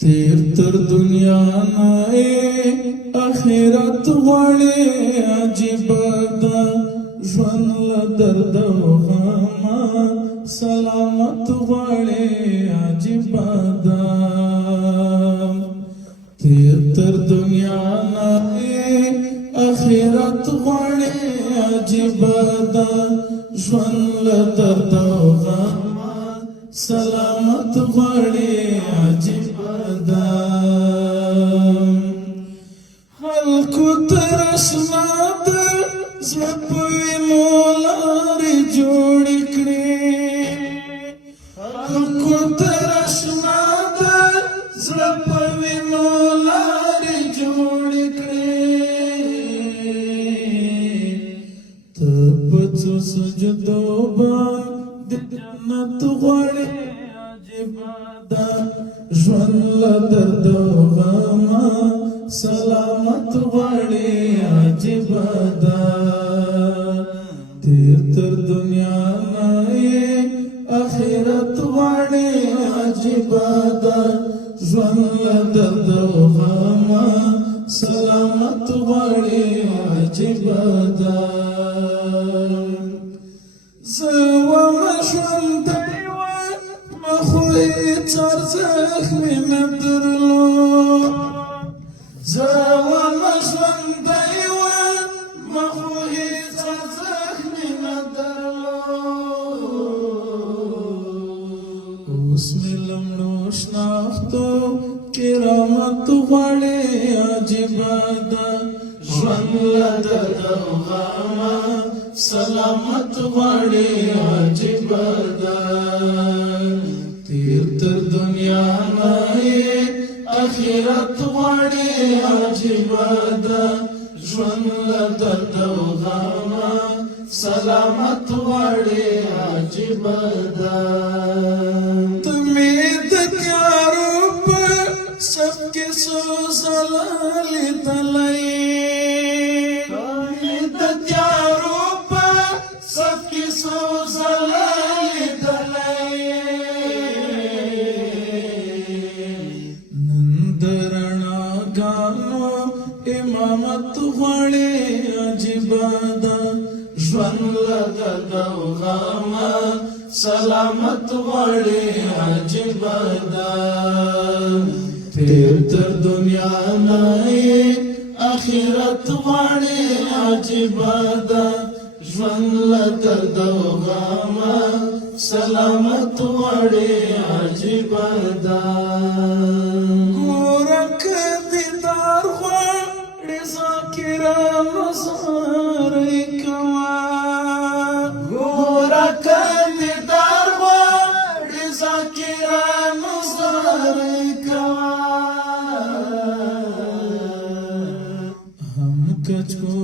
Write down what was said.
تیر تر دنیا نائے آخرت غړې عجیب ده ژوند له درد او غمه سلامت غړې عجیب ده تیر تر دنیا نائے آخرت غړې عجیب ده ژوند له درد او غمه سلامت غړې عجیب ده خلکو تر اشنا ده زړه په وینو لارې جوړې کړې خلکو تر اشنا ده زړه په وینو لارې جوړې کړې ته په څو سجدو باندې جنت غواړې عجیب ده ژوند له درد او غمه سلامت غواړې عجیب ده تیر تر دنیا نه یې آخرت غواړې عجیب ده ژوند له درد او غمه سلامت غواړې عجیب ده زه ومه ژوندی وم خو هېڅ ارزښت مې نه درلود زه ومه ژوندی وم خو هېڅ ارزښت مې نه درلود اوس مې له مړو شناختو کرامت غواړې عجیبه ده ژوند له درد او غمه سلامت غواړې عجیبه ده تیر تر دنیا نه یې آخرت غواړې عجیبه ده ژوند له درد او غمه سلامت غواړې عجیبه ده ته مې د تیارو په صف کې څو ځله لیدلی امامت غواړې عجیبه ده ژوند له درد او غمه سلامت غواړې عجیبه ده تیر تر دنیا نه یې آخرت غواړې عجیبه ده ژوند له درد او غمه سلامت غواړې عجیبه ده ګوره که دیدار غواړې ذاکرانو زارۍ کوه ګوره که دیدار غواړې ذاکرانو زارۍ کوه هم کچکو